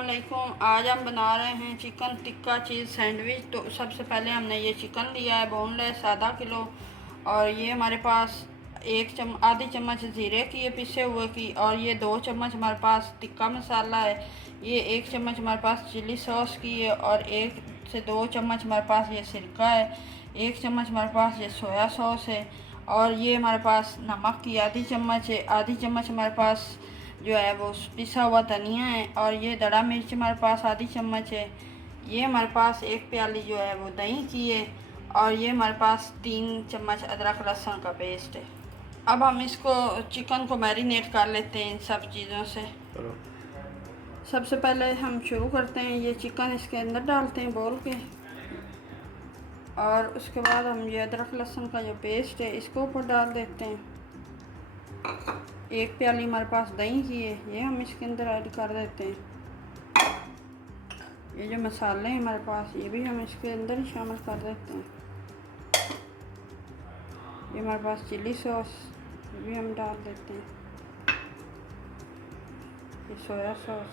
वालेकुम। आज हम बना रहे हैं चिकन टिक्का चीज़ सैंडविच। तो सबसे पहले हमने ये चिकन लिया है बोनलेस आधा किलो, और ये हमारे पास आधी चम्मच ज़ीरे की है पिसे हुए की, और ये 2 चम्मच हमारे पास टिक्का मसाला है, ये 1 चम्मच हमारे पास चिली सॉस की है, और 1 से 2 चम्मच हमारे पास ये सिरका है, 1 चम्मच हमारे पास ये सोया सॉस है, और ये हमारे पास नमक की आधी चम्मच है, आधी चम्मच हमारे पास जो है वो पिसा हुआ धनिया है, और ये दड़ा मिर्च हमारे पास आधी चम्मच है, ये हमारे पास 1 प्याली जो है वो दही की है, और ये हमारे पास 3 चम्मच अदरक लहसुन का पेस्ट है। अब हम इसको चिकन को मैरिनेट कर लेते हैं इन सब चीज़ों से। सबसे पहले हम शुरू करते हैं, ये चिकन इसके अंदर डालते हैं बोल के, और उसके बाद हम ये अदरक लहसुन का जो पेस्ट है इसको ऊपर डाल देते हैं। 1 प्याली हमारे पास दही की है, ये हम इसके अंदर ऐड कर देते हैं। ये जो मसाले हैं हमारे पास ये भी हम इसके अंदर ही शामिल कर देते हैं। ये हमारे पास चिली सॉस भी हम डाल देते हैं, ये सोया सॉस,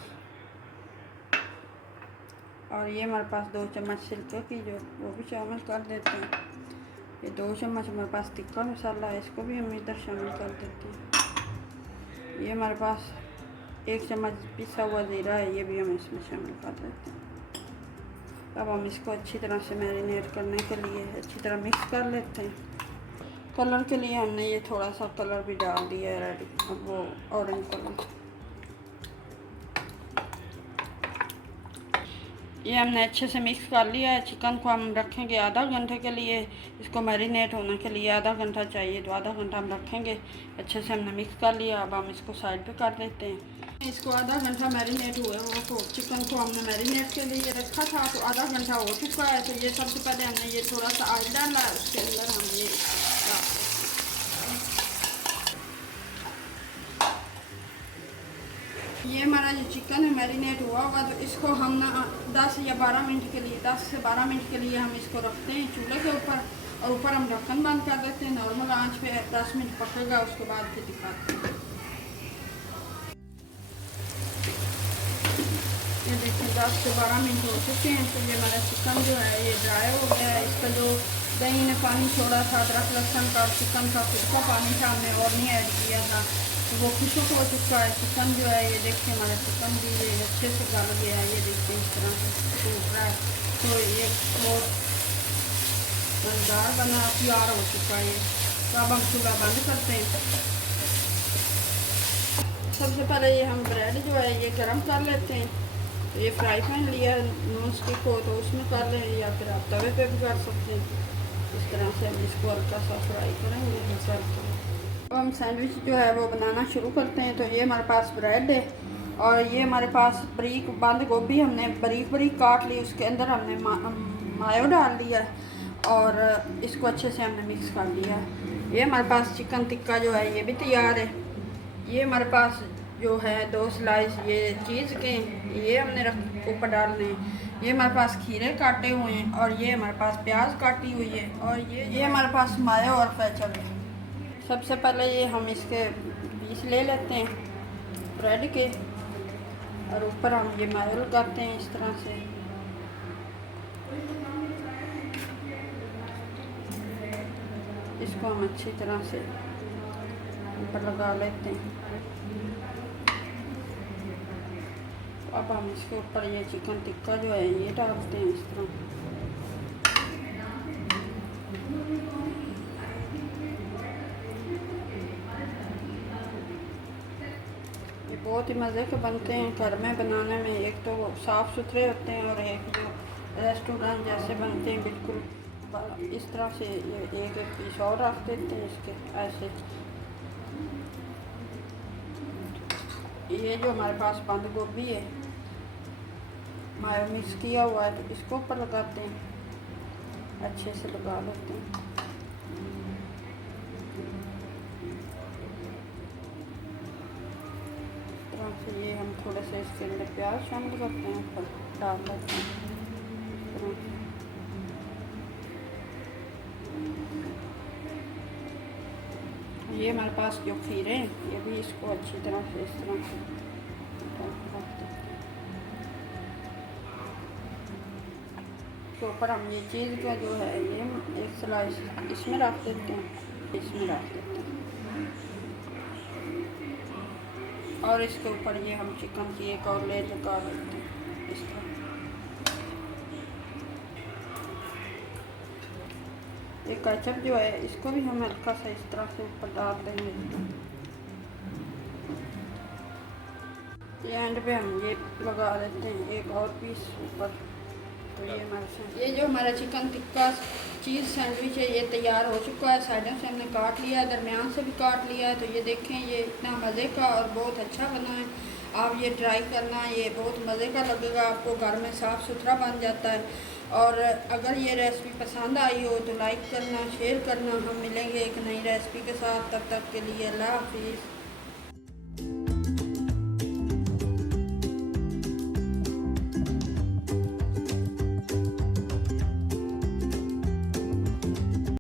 और ये हमारे पास 2 चम्मच सिरके की जो वो भी शामिल कर देते हैं। ये 2 चम्मच हमारे पास टिक्का मसाला है, इसको भी हम इधर शामिल कर देते हैं। ये हमारे पास 1 चम्मच पिसा हुआ ज़ीरा है, ये भी हम इसमें शामिल कर देते हैं। अब हम इसको अच्छी तरह से मैरिनेट करने के लिए अच्छी तरह मिक्स कर लेते हैं। कलर के लिए हमने ये थोड़ा सा कलर भी डाल दिया है रेडी, अब वो ऑरेंज कलर। ये हमने अच्छे से मिक्स कर लिया है। चिकन को हम रखेंगे आधा घंटे के लिए, इसको मैरिनेट होने के लिए आधा घंटा चाहिए, तो आधा घंटा हम रखेंगे। अच्छे से हमने मिक्स कर लिया, अब हम इसको साइड पे कर देते हैं। इसको आधा घंटा मैरिनेट हुए वो तो चिकन को हमने मैरिनेट के लिए रखा था, तो आधा घंटा हो चुका है। तो ये सबसे पहले हमने ये थोड़ा सा ऑयल डाला है, उसके अंदर हम ये हमारा जो चिकन है मैरिनेट हुआ होगा, तो इसको हम ना 10 या 12 मिनट के लिए 10 से 12 मिनट के लिए हम इसको रखते हैं चूल्हे के ऊपर, और ऊपर हम ढक्कन बंद कर देते हैं। नॉर्मल आंच पे 10 मिनट पकेगा, उसके बाद फिर दिखाते हैं। ये देखिए 10 से 12 मिनट हो चुके हैं। तो ये हमारा चिकन जो है ये ड्राई हो गया है। इसका जो दही ने पानी छोड़ा था, अदरक लहसुन का चिकन का खुद का पानी था, हमने और नहीं ऐड किया था, तो वो खुशक हो चुका है। चिकन जो है ये देखिए हमारा चिकन भी ये अच्छे से गल गया है, ये देखिए इस तरह से टूट रहा है। तो ये बहुत मज़ेदार बना तैयार हो चुका है। तो अब हम चूल्हा बंद करते हैं। सबसे पहले ये हम ब्रेड जो है ये गर्म कर लेते हैं। तो ये फ्राई पैन लिया नॉन स्टिक हो तो उसमें कर लें, या फिर आप तवे पे भी कर सकते हैं। इस तरह से हम इसको हल्का सा फ्राई करेंगे सर्व करें। तो हम सैंडविच जो है वो बनाना शुरू करते हैं। तो ये हमारे पास ब्रेड है, और ये हमारे पास बारीक बंद गोभी हमने बारीक बारीक काट ली, उसके अंदर हमने मायो डाल दिया, और इसको अच्छे से हमने मिक्स कर लिया। ये हमारे पास चिकन टिक्का जो है ये भी तैयार है। ये हमारे पास जो है 2 स्लाइस ये चीज़ के ये हमने ऊपर डालने हैं। ये हमारे पास खीरे काटे हुए हैं, और ये हमारे पास प्याज काटी हुई है, और ये हमारे पास मायो और केचप है। सबसे पहले ये हम इसके पीस ले लेते हैं ब्रेड के, और ऊपर हम ये मायो लगाते हैं इस तरह से। इसको हम अच्छी तरह से ऊपर लगा लेते हैं। अब हम इसके ऊपर ये चिकन टिक्का जो है ये डालते हैं इस तरह। ये बहुत ही मज़े के बनते हैं घर में बनाने में। एक तो वो साफ़ सुथरे होते हैं, और एक जो रेस्टोरेंट जैसे बनते हैं बिल्कुल इस तरह से। ये एक एक पीस और रख देते हैं इसके ऐसे। ये जो हमारे पास बंद गोभी है मायो मिक्स किया हुआ है, तो इसको ऊपर लगाते हैं, अच्छे से लगा लेते हैं। इस तरह से ये हम थोड़े से इसके अंदर प्याज शामिल करते हैं, ऊपर डाल देते हैं। ये हमारे पास जो खीरे हैं ये भी इसको अच्छी तरह से इस तरह से रखते हैं। इसके ऊपर हम ये चीज़ का जो है ये एक स्लाइस इसमें रख देते हैं, इसमें रख देते हैं और इसके ऊपर ये हम चिकन की एक और लेयर लगा देते हैं इस तरह। ये केचप जो है इसको भी हम हल्का सा इस तरह से ऊपर डाल देंगे। ये एंड पे हम ये लगा देते हैं एक और पीस ऊपर। तो ये जो हमारा चिकन टिक्का चीज़ सैंडविच है ये तैयार हो चुका है। साइडों से हमने काट लिया है, दरमियान से भी काट लिया है। तो ये देखें ये इतना मज़े का और बहुत अच्छा बना है। आप ये ट्राई करना, ये बहुत मज़े का लगेगा आपको, घर में साफ़ सुथरा बन जाता है। और अगर ये रेसिपी पसंद आई हो तो लाइक करना, शेयर करना। हम मिलेंगे एक नई रेसिपी के साथ, तब तक के लिए अल्लाह हाफिज़।